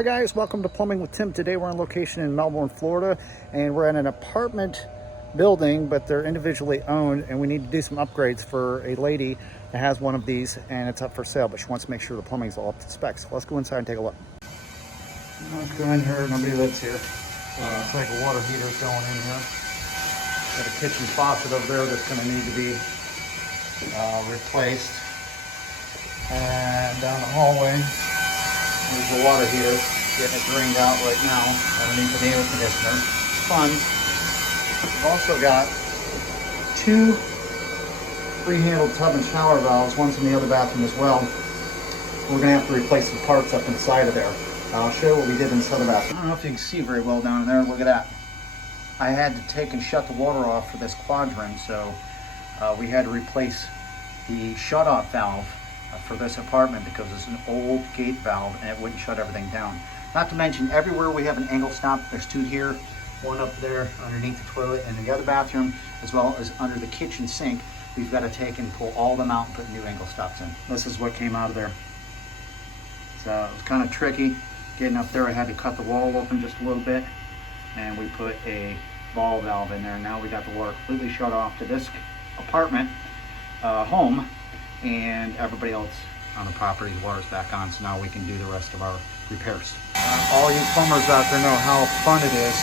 Hi guys, welcome to Plumbing with Tim. Today we're on location in Melbourne, Florida, and we're at an apartment building, but they're individually owned, and we need to do some upgrades for a lady that has one of these, and it's up for sale, but she wants to make sure the plumbing's all up to specs. So let's go inside and take a look. Let's go in here. Nobody lives here. Looks like a water heater's going in here. Got a kitchen faucet over there that's going to need to be replaced. And down the hallway, there's the water heater, getting it drained out right now underneath the air conditioner. Fun. We've also got two free-handled tub and shower valves. One's in the other bathroom as well. We're going to have to replace some parts up inside of there. I'll show you what we did inside the bathroom. I don't know if you can see very well down there. Look at that. I had to take and shut the water off for this quadrant, so we had to replace the shut-off valve for this apartment because it's an old gate valve and it wouldn't shut everything down. Not to mention, everywhere we have an angle stop. There's two here, one up there underneath the toilet and the other bathroom, as well as under the kitchen sink. We've got to take and pull all of them out and put new angle stops in. This is what came out of there. So it was kind of tricky getting up there. I had to cut the wall open just a little bit, and we put a ball valve in there. Now we got the water completely shut off to this apartment home, and everybody else on the property's water's back on, so now we can do the rest of our repairs. All you plumbers out there know how fun it is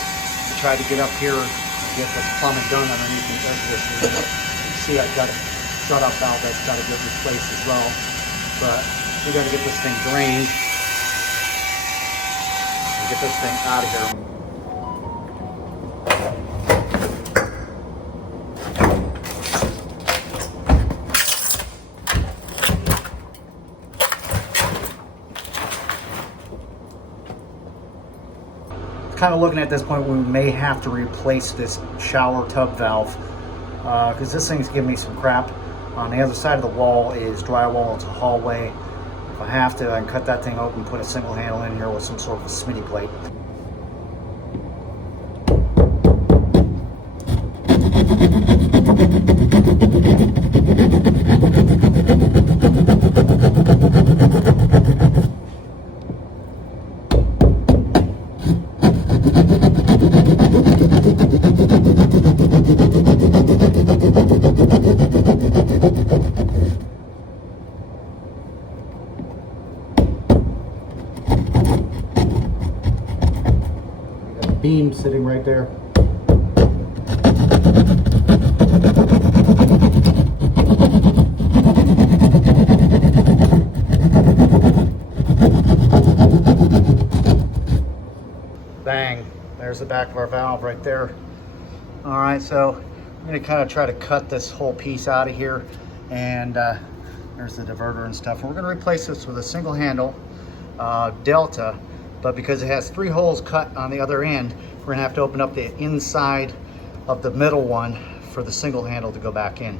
to try to get up here and get the plumbing done underneath the air conditioner. You can see I've got a shut-off valve that's got to get replaced as well, but we got to get this thing drained and get this thing out of here. Kind of looking at this point, we may have to replace this shower tub valve because this thing's giving me some crap. On the other side of the wall is drywall. It's a hallway. If I have to, I can cut that thing open, put a single handle in here with some sort of a Smitty plate. Beam sitting right there. Bang, there's the back of our valve right there. All right, so I'm going to kind of try to cut this whole piece out of here, and there's the diverter and stuff. And we're going to replace this with a single handle Delta. But because it has three holes cut on the other end, we're going to have to open up the inside of the middle one for the single handle to go back in.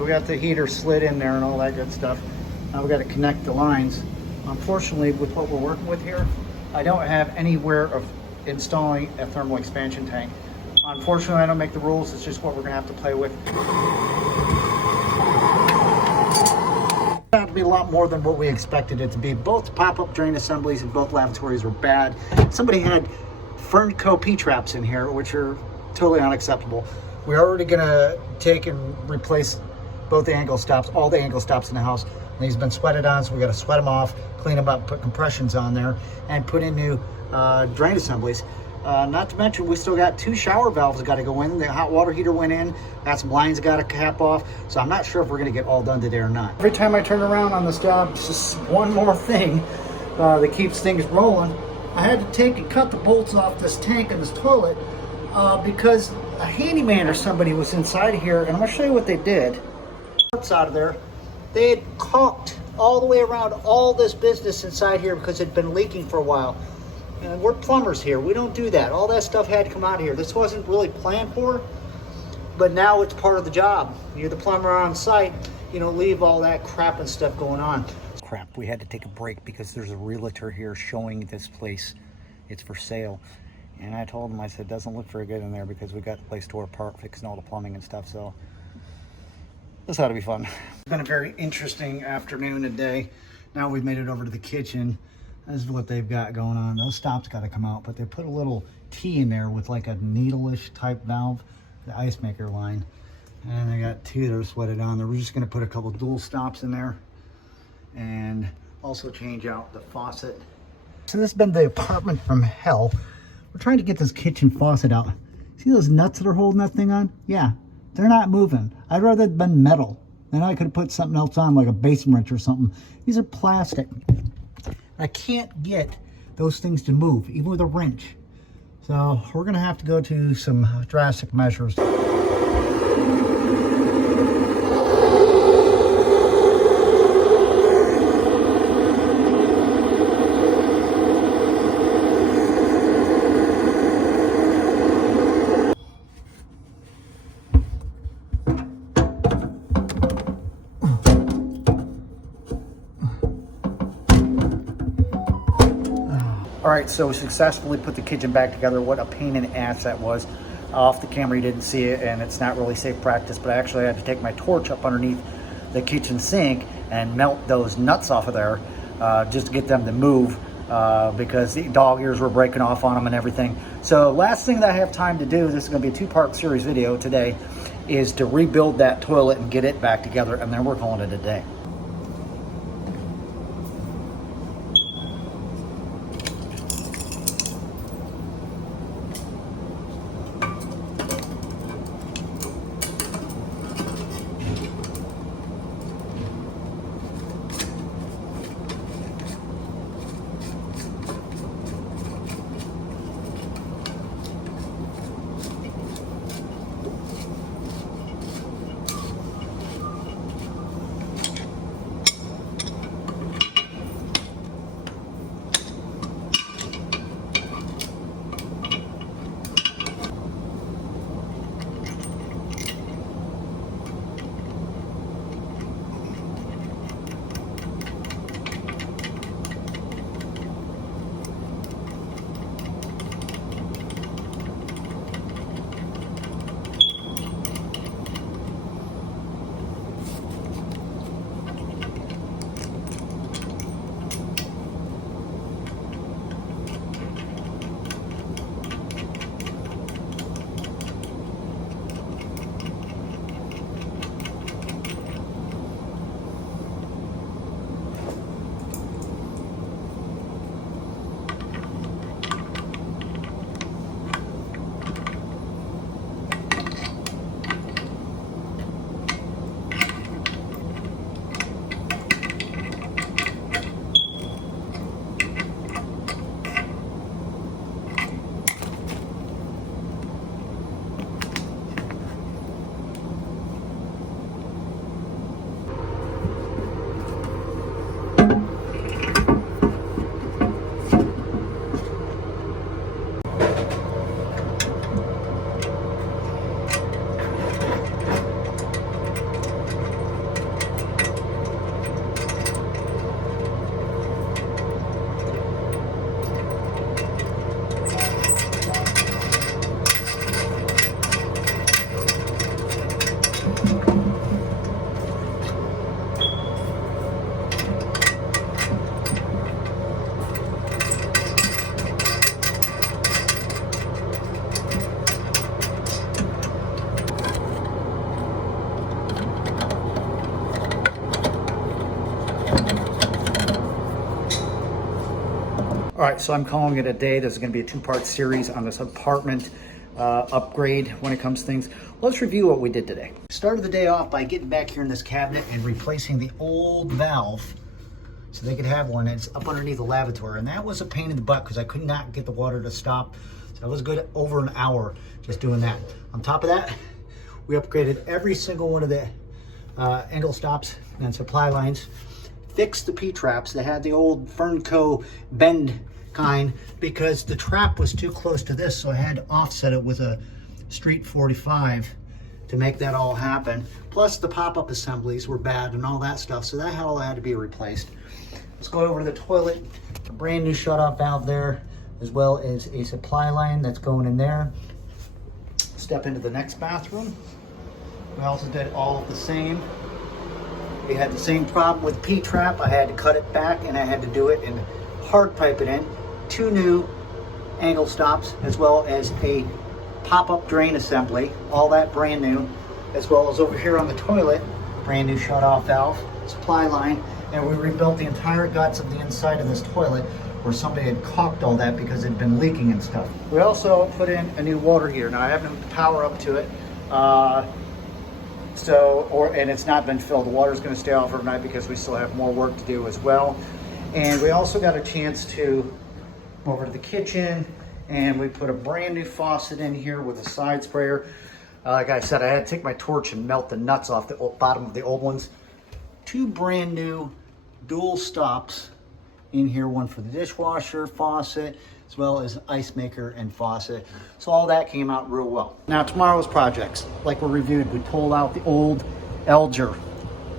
We got the heater slid in there and all that good stuff. Now we got to connect the lines. Unfortunately, with what we're working with here, I don't have anywhere of installing a thermal expansion tank. Unfortunately, I don't make the rules. It's just what we're going to have to play with. It turned out to be a lot more than what we expected it to be. Both pop-up drain assemblies in both lavatories were bad. Somebody had Fernco P-traps in here, which are totally unacceptable. We're already going to take and replace both the angle stops, all the angle stops in the house. These have been sweated on, so we got to sweat them off, clean them up, put compressions on there, and put in new drain assemblies. Not to mention, we still got 2 shower valves got to go in. The hot water heater went in. Got some lines got to cap off. So I'm not sure if we're going to get all done today or not. Every time I turn around on this job, it's just one more thing that keeps things rolling. I had to take and cut the bolts off this tank and this toilet because a handyman or somebody was inside of here, and I'm going to show you what they did. Out of there, they had caulked all the way around all this business inside here because it had been leaking for a while. And we're plumbers here. We don't do that. All that stuff had to come out of here. This wasn't really planned for, but now it's part of the job. You're the plumber on site. You know, leave all that crap and stuff going on. Crap, we had to take a break because there's a realtor here showing this place. It's for sale. And I told him, I said, it doesn't look very good in there because we got the place tore apart, fixing all the plumbing and stuff. So this ought to be fun. It's been a very interesting afternoon and day. Now we've made it over to the kitchen. This is what they've got going on. Those stops got to come out, but they put a little T in there with like a needle-ish type valve, the ice maker line. And they got 2 that are sweated on there. We're just going to put a couple dual stops in there and also change out the faucet. So this has been the apartment from hell. We're trying to get this kitchen faucet out. See those nuts that are holding that thing on? Yeah, they're not moving. I'd rather it been metal. Then I could have put something else on, like a base wrench or something. These are plastic. I can't get those things to move, even with a wrench. So we're gonna have to go to some drastic measures. All right, so we successfully put the kitchen back together. What a pain in the ass that was. Off the camera, you didn't see it, and it's not really safe practice, but I actually had to take my torch up underneath the kitchen sink and melt those nuts off of there just to get them to move because the dog ears were breaking off on them and everything. So last thing that I have time to do, this is gonna be a 2-part series video today, is to rebuild that toilet and get it back together, and then we're calling it a day. All right, so I'm calling it a day. This is going to be a two-part series on this apartment upgrade when it comes to things. Let's review what we did today. Started the day off by getting back here in this cabinet and replacing the old valve so they could have one. It's up underneath the lavatory, and that was a pain in the butt because I could not get the water to stop. So that was good over an hour just doing that. On top of that, we upgraded every single one of the angle stops and supply lines. Fixed the P-traps. They had the old Fernco bend kind because the trap was too close to this, so I had to offset it with a Street 45 to make that all happen. Plus the pop-up assemblies were bad and all that stuff, so that all had to be replaced. Let's go over to the toilet. A brand new shut-off valve there, as well as a supply line that's going in there. Step into the next bathroom. We also did all of the same. We had the same problem with P-trap. I had to cut it back and I had to do it and hard pipe it in. 2 new angle stops, as well as a pop-up drain assembly, all that brand new, as well as over here on the toilet, brand new shut-off valve, supply line, and we rebuilt the entire guts of the inside of this toilet where somebody had caulked all that because it had been leaking and stuff. We also put in a new water heater. Now I haven't hooked the power up to it. And it's not been filled. The water's going to stay off overnight because we still have more work to do as well. And we also got a chance to go over to the kitchen, and we put a brand new faucet in here with a side sprayer. Like I said, I had to take my torch and melt the nuts off the bottom of the old ones. 2 brand new dual stops in here, one for the dishwasher faucet, as well as ice maker and faucet. So all that came out real well. Now tomorrow's projects, like we reviewed, we pulled out the old Elger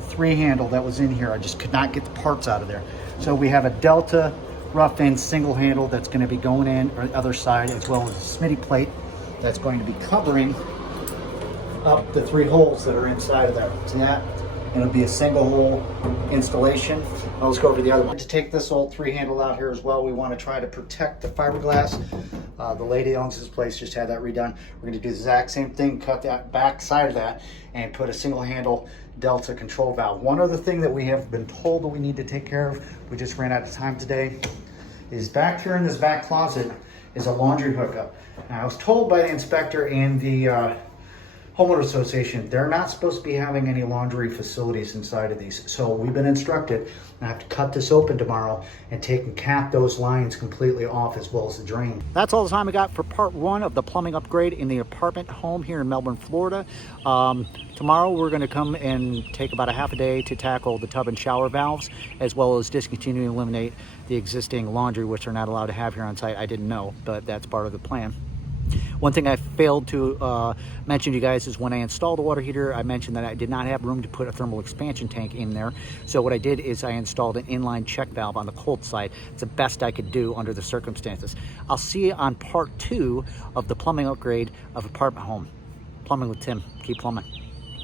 3-handle that was in here. I just could not get the parts out of there. So we have a Delta rough end single handle that's going to be going in on the other side, as well as a Smitty plate that's going to be covering up the 3 holes that are inside of there. See that? It'll be a single hole installation. Let's go over to the other one. To take this old 3-handle out here as well, we want to try to protect the fiberglass. The lady that owns this place just had that redone. We're going to do the exact same thing, cut that back side of that and put a single handle Delta control valve. One other thing that we have been told that we need to take care of, we just ran out of time today, is back here in this back closet is a laundry hookup. Now I was told by the inspector and the Homeowner Association, they're not supposed to be having any laundry facilities inside of these. So we've been instructed, I have to cut this open tomorrow and take and cap those lines completely off, as well as the drain. That's all the time we got for part 1 of the plumbing upgrade in the apartment home here in Melbourne, Florida. Tomorrow we're going to come and take about a half a day to tackle the tub and shower valves, as well as discontinue and eliminate the existing laundry, which they're not allowed to have here on site. I didn't know, but that's part of the plan. One thing I failed to mention to you guys is when I installed the water heater, I mentioned that I did not have room to put a thermal expansion tank in there. So what I did is I installed an inline check valve on the cold side. It's the best I could do under the circumstances. I'll see you on part 2 of the plumbing upgrade of apartment home. Plumbing with Tim. Keep plumbing.